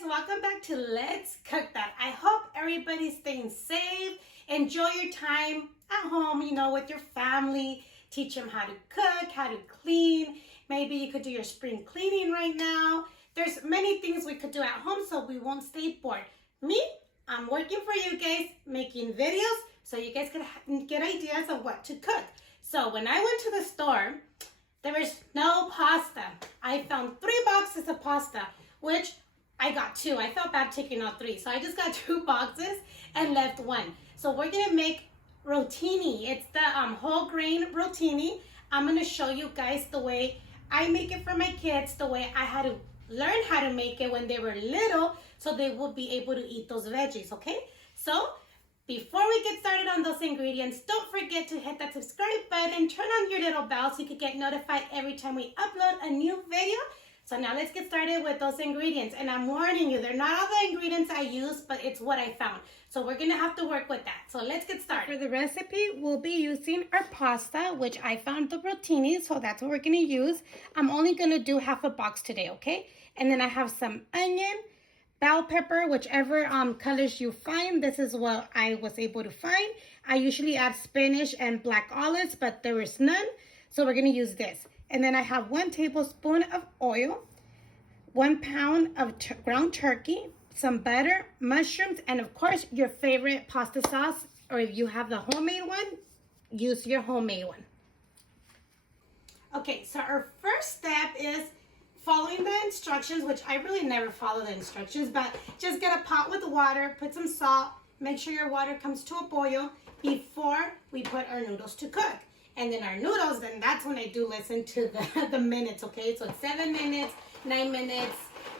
guys, welcome back to Let's Cook That. I hope everybody's staying safe. Enjoy your time at home, with your family. Teach them how to cook, how to clean. Maybe you could do your spring cleaning right now. There's many things we could do at home so we won't stay bored. Me, I'm working for you guys, making videos so you guys can get ideas of what to cook. So when I went to the store, there was no pasta. I found 3 boxes of pasta, which I got 2. I felt bad taking out 3, so I just got 2 boxes and left 1. So we're gonna make rotini. It's the whole grain rotini. I'm gonna show you guys the way I make it for my kids, the way I had to learn how to make it when they were little, so they would be able to eat those veggies, okay? So before we get started on those ingredients, don't forget to hit that subscribe button, turn on your little bell so you can get notified every time we upload a new video. So now let's get started with those ingredients. And I'm warning you, they're not all the ingredients I use, but it's what I found. So we're gonna have to work with that. So let's get started. For the recipe, we'll be using our pasta, which I found the rotini, so that's what we're gonna use. I'm only gonna do half a box today, okay? And then I have some onion, bell pepper, whichever colors you find. This is what I was able to find. I usually add spinach and black olives, but there is none, so we're gonna use this. And then I have 1 tablespoon of oil, 1 pound of ground turkey, some butter, mushrooms, and of course your favorite pasta sauce, or if you have the homemade one, use your homemade one. Okay, so our first step is following the instructions, which I really never follow the instructions, but just get a pot with water, put some salt, make sure your water comes to a boil before we put our noodles to cook. And then our noodles, then that's when I do listen to the minutes, okay? So it's 7 minutes, 9 minutes.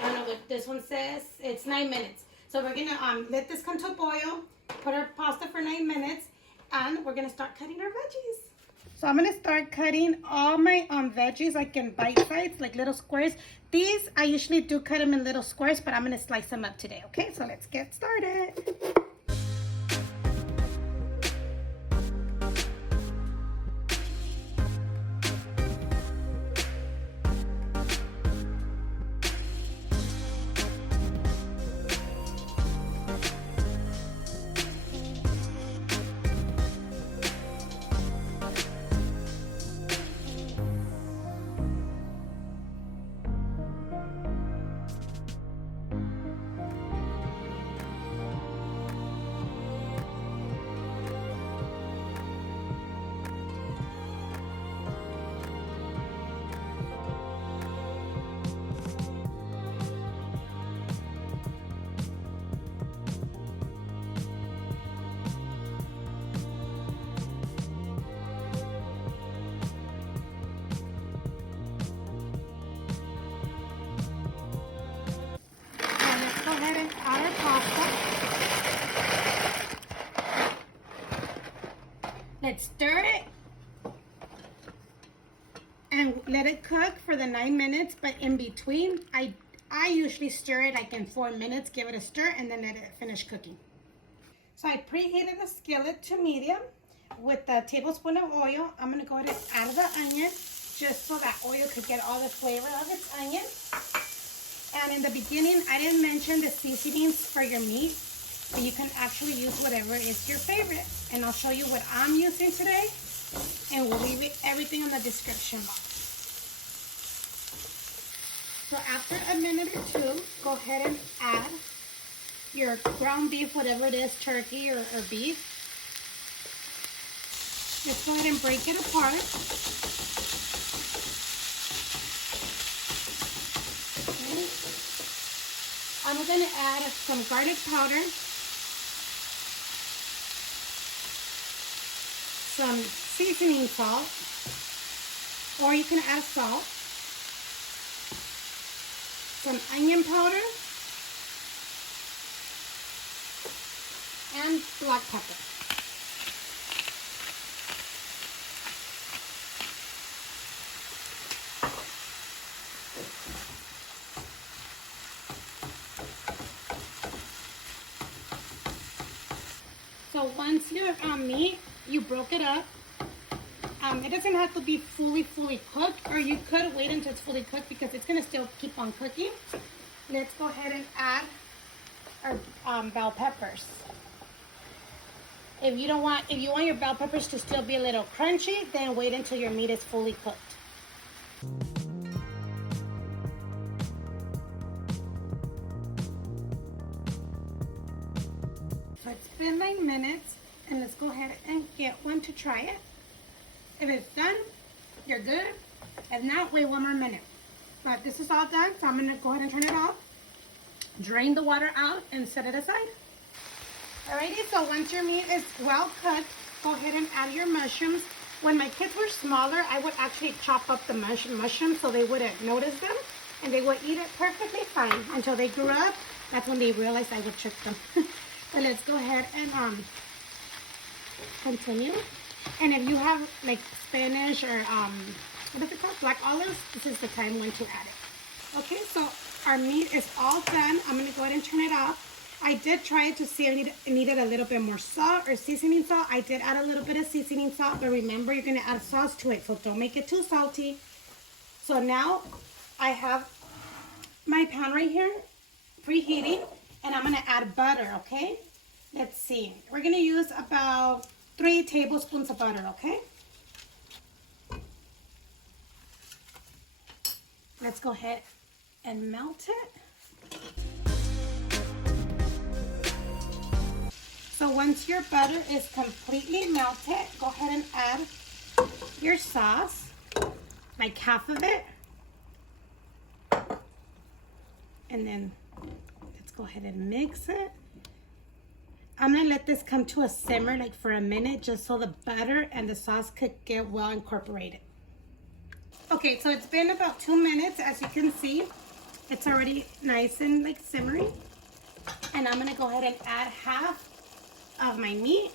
I don't know what this one says. It's 9 minutes. So we're gonna let this come to a boil, put our pasta for 9 minutes, and we're gonna start cutting our veggies. So I'm gonna start cutting all my veggies like in bite sizes, like little squares. These, I usually do cut them in little squares, but I'm gonna slice them up today, okay? So let's get started. Add our pasta. Let's stir it and let it cook for the 9 minutes, but in between, I usually stir it like in 4 minutes, give it a stir, and then let it finish cooking. So I preheated the skillet to medium with a tablespoon of oil. I'm gonna go ahead and add the onion just so that oil could get all the flavor of its onion. And in the beginning, I didn't mention the seasonings for your meat, but you can actually use whatever is your favorite. And I'll show you what I'm using today, and we'll leave everything in the description box. So after a minute or 2, go ahead and add your ground beef, whatever it is, turkey or beef. Just go ahead and break it apart. I'm going to add some garlic powder, some seasoning salt, or you can add salt, some onion powder, and black pepper. So once your meat, you broke it up, It doesn't have to be fully cooked, or you could wait until it's fully cooked because it's going to still keep on cooking. let's go ahead and add our bell peppers. If you want your bell peppers to still be a little crunchy, then wait until your meat is fully cooked. So it's been 9 minutes, and let's go ahead and get one to try it. If it's done, you're good. If not, wait 1 more minute. But this is all done, so I'm gonna go ahead and turn it off. Drain the water out and set it aside. Alrighty, so once your meat is well cooked, go ahead and add your mushrooms. When my kids were smaller, I would actually chop up the mushrooms so they wouldn't notice them, and they would eat it perfectly fine. Until they grew up, that's when they realized I would trick them. But let's go ahead and continue. And if you have like spinach or what is it called, black olives, this is the time when to add it. Okay, so our meat is all done. I'm gonna go ahead and turn it off. I did try it to see if it needed a little bit more salt or seasoning salt. I did add a little bit of seasoning salt, but remember, you're gonna add sauce to it, so don't make it too salty. So now I have my pan right here preheating, and I'm gonna add butter. Okay, let's see, we're gonna use about 3 tablespoons of butter. Okay, let's go ahead and melt it. So once your butter is completely melted, go ahead and add your sauce, like half of it. And then let's go ahead and mix it. I'm gonna let this come to a simmer like for a minute, just so the butter and the sauce could get well incorporated. Okay, so it's been about 2 minutes. As you can see, it's already nice and like simmering. And I'm gonna go ahead and add half of my meat.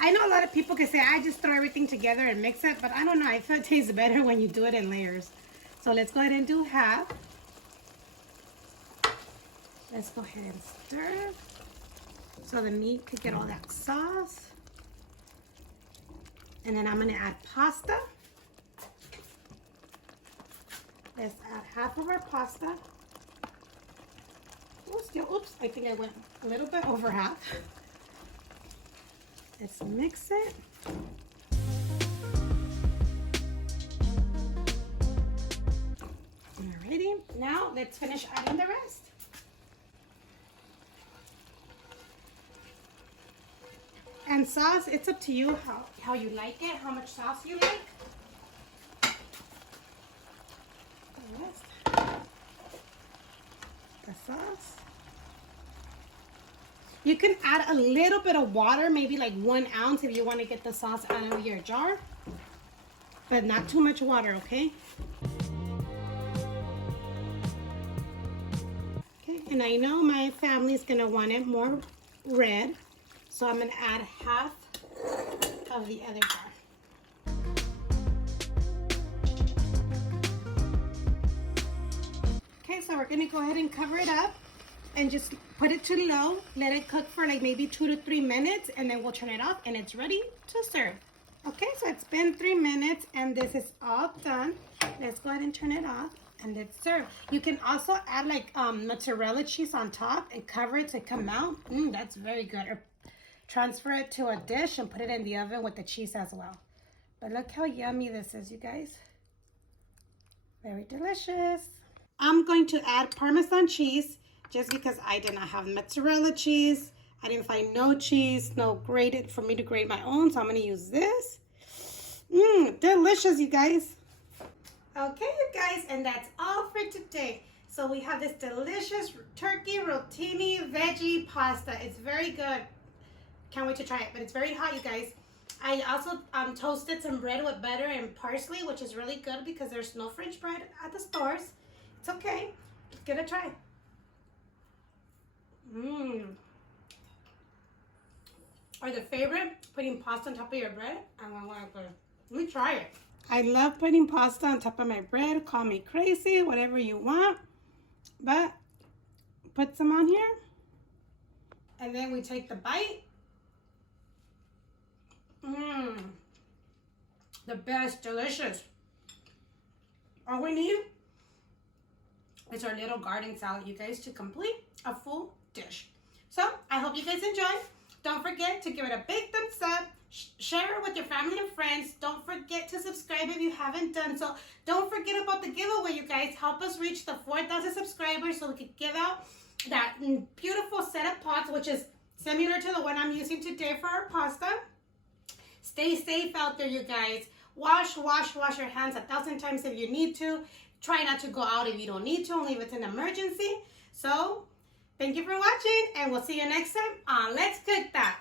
I know a lot of people can say I just throw everything together and mix it, but I don't know, I feel it tastes better when you do it in layers. So let's go ahead and do half. Let's go ahead and stir so the meat could get all that sauce. And then I'm gonna add pasta. Let's add half of our pasta. Oops, I think I went a little bit over half. Let's mix it. Alrighty, now let's finish adding the rest. And sauce, it's up to you how you like it, how much sauce you like. The sauce. You can add a little bit of water, maybe like 1 ounce if you want to get the sauce out of your jar, but not too much water, okay? Okay, and I know my family's gonna want it more red, so I'm gonna add half of the other jar. Okay, so we're gonna go ahead and cover it up and just put it to low, let it cook for like maybe 2 to 3 minutes, and then we'll turn it off and it's ready to serve. Okay, so it's been 3 minutes and this is all done. Let's go ahead and turn it off and let's serve. You can also add like mozzarella cheese on top and cover it to come out. That's very good. Or transfer it to a dish and put it in the oven with the cheese as well. But look how yummy this is, you guys. Very delicious. I'm going to add Parmesan cheese, just because I did not have mozzarella cheese. I didn't find no cheese, no grated for me to grate my own, so I'm gonna use this. Delicious, you guys. Okay, you guys, and that's all for today. So we have this delicious turkey rotini veggie pasta. It's very good. Can't wait to try it, but it's very hot, you guys. I also toasted some bread with butter and parsley, which is really good because there's no French bread at the stores. It's okay. Give it a try. Are the favorite putting pasta on top of your bread? Let me try it. I love putting pasta on top of my bread. Call me crazy, whatever you want. But put some on here. And then we take the bite. The best, delicious. All we need It's our little garden salad, you guys, to complete a full dish. So I hope you guys enjoy. Don't forget to give it a big thumbs up. Share it with your family and friends. Don't forget to subscribe if you haven't done so. Don't forget about the giveaway, you guys. Help us reach the 4,000 subscribers so we can give out that beautiful set of pots, which is similar to the one I'm using today for our pasta. Stay safe out there, you guys. Wash your hands 1,000 times if you need to. Try not to go out if you don't need to, only if it's an emergency. So, thank you for watching, and we'll see you next time on Let's Cook That.